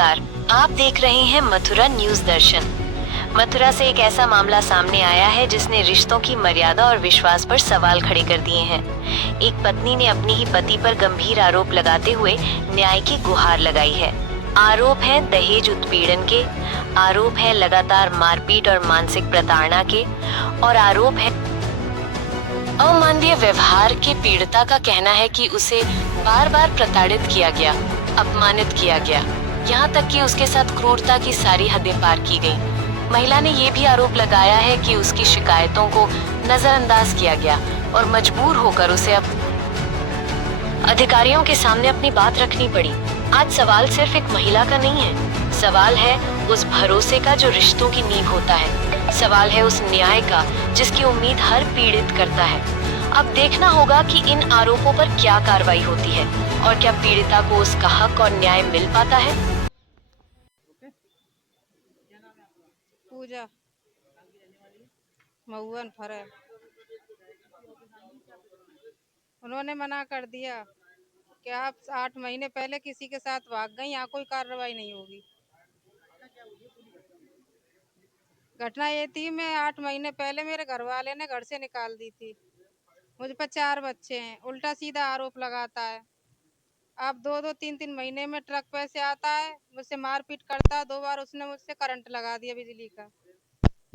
नमस्कार, आप देख रहे हैं मथुरा न्यूज दर्शन। मथुरा से एक ऐसा मामला सामने आया है जिसने रिश्तों की मर्यादा और विश्वास पर सवाल खड़े कर दिए हैं। एक पत्नी ने अपने ही पति पर गंभीर आरोप लगाते हुए न्याय की गुहार लगाई है। आरोप है दहेज उत्पीड़न के, आरोप है लगातार मारपीट और मानसिक प्रताड़ना के, और आरोप है अमानवीय व्यवहार के। पीड़िता का कहना है कि उसे बार बार प्रताड़ित किया गया, अपमानित किया गया, यहाँ तक कि उसके साथ क्रूरता की सारी हदें पार की गई। महिला ने ये भी आरोप लगाया है कि उसकी शिकायतों को नजरअंदाज किया गया और मजबूर होकर उसे अधिकारियों के सामने अपनी बात रखनी पड़ी। आज सवाल सिर्फ एक महिला का नहीं है, सवाल है उस भरोसे का जो रिश्तों की नींव होता है, सवाल है उस न्याय का जिसकी उम्मीद हर पीड़ित करता है। अब देखना होगा कि इन आरोपों पर क्या कार्रवाई होती है और क्या पीड़िता को उसका हक और न्याय मिल पाता है। पूजा महुअन फरे उन्होंने मना कर दिया कि आप 8 महीने पहले किसी के साथ भाग गई, यहाँ कोई कार्रवाई नहीं होगी। घटना ये थी, मैं 8 महीने पहले मेरे घर वाले ने घर से निकाल दी थी। मुझ पर 4 बच्चे हैं, उल्टा सीधा आरोप लगाता है। अब 2-3 महीने में ट्रक पे से आता है, मुझसे मारपीट करता है। 2 बार उसने मुझसे करंट लगा दिया बिजली का।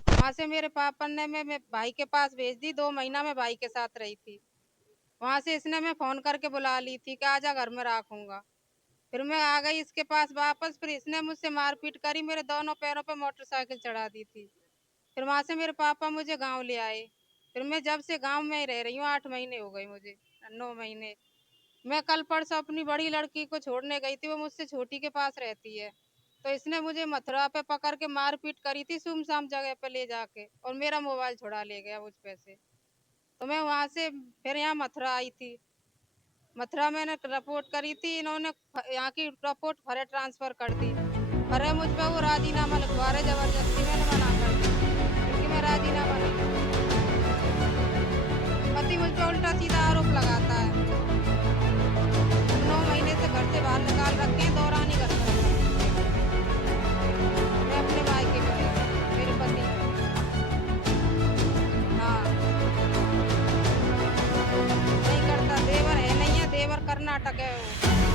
वहाँ से मेरे पापा ने मैं भाई के पास भेज दी। 2 महीना मैं भाई के साथ रही थी। वहाँ से इसने मैं फोन करके बुला ली थी कि आजा घर में रखूंगा। फिर मैं आ गई इसके पास वापस। फिर इसने मुझसे मारपीट करी, मेरे दोनों पैरों पे मोटरसाइकिल चढ़ा दी थी। फिर वहाँ से मेरे पापा मुझे गांव ले आए। फिर मैं जब से गांव में ही रह रही हूँ, 8 महीने हो गए मुझे, 9 महीने। मैं कल परसों अपनी बड़ी लड़की को छोड़ने गई थी, वो मुझसे छोटी के पास रहती है। तो इसने मुझे मथुरा पे पकड़ के मारपीट करी थी, सुमसाम जगह पे ले जाके, और मेरा मोबाइल छुड़ा ले गया मुझ पे से। तो मैं वहाँ से फिर यहाँ मथुरा आई थी। मथुरा मैंने रिपोर्ट करी थी, इन्होंने यहाँ की रिपोर्ट फरे ट्रांसफर कर दी। फरे मुझ पे वो राजीनामा लिखवा रहे जबरदस्ती। मैंने मना कर दी क्योंकि मैं राजीनामा नहीं दूंगी। पति मुझ पे उल्टा सीधा आरोप लगाता है। 9 महीने से घर से बाहर निकाल रखे हैं, दौरानी घर पर रखा है। मैं अपने मायके में रह रही हूँ, मेरे पति। हाँ, नहीं करता, देवर है नहीं है, देवर कर्नाटक है वो।